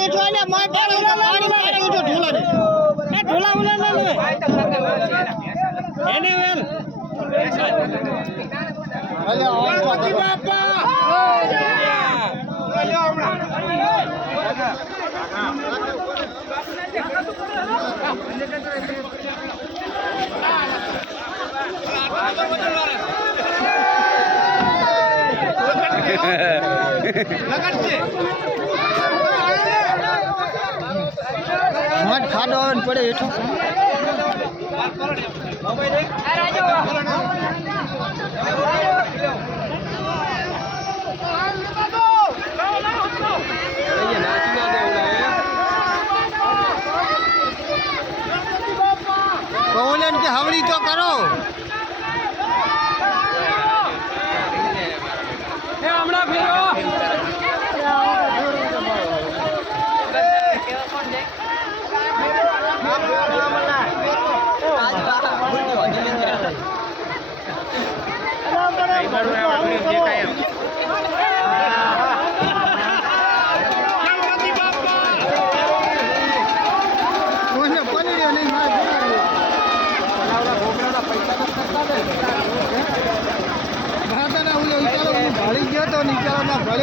ઉઠો ને મોય પાણી ઉઠો ઢોલા ને એ ઢોલા ઉલે ના લે એને વેલ અલે ગણપતિ બાપા અલ્યો હમણાં મત ખાડો પડે હેઠો કહું કે હવળી તો કરો હમણાં ફેરો ભળી ગયો તો નીચામાં ભળ્યો